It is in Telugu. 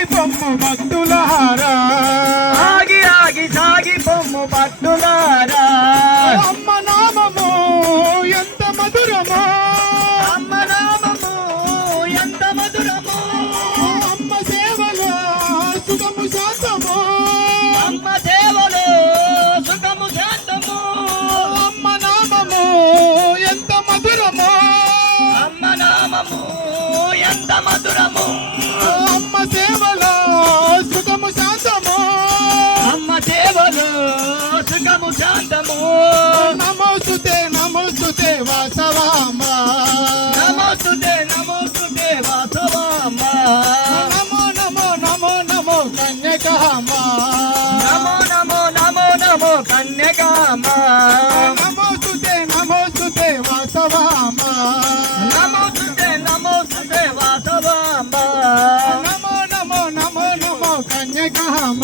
సాగి పొమ్ము భక్తులారా, ఆగి ఆగి సాగి పొమ్ము భక్తులారా. అమ్మ నామము ఎంత మధురమో, అమ్మ నామము ఎంత మధురమో. అమ్మ సేవలో సుఖము శాంతము, అమ్మ సేవలో సుఖము శాంతము. అమ్మ నామము ఎంత మధురమో, అమ్మ నామము ఎంత మధురము. అమ్మ సేవలో సుఖము శాంతము, అమ్మ సేవలో సుఖము శాంతము. నమోస్తుతే నమోస్తుతే వాసవామ, నమోస్తుతే నమోస్తుతే వాసవామ. నమో నమో నమో నమో కన్యకామ, నమో నమో నమో నమో కన్యకామ. నమోస్తుతే నమోస్తుతే వాసవామ, నమోస్తుతే నమోస్తుతే వాసవామ. నమో నమో నమో నమో కన్యకామ.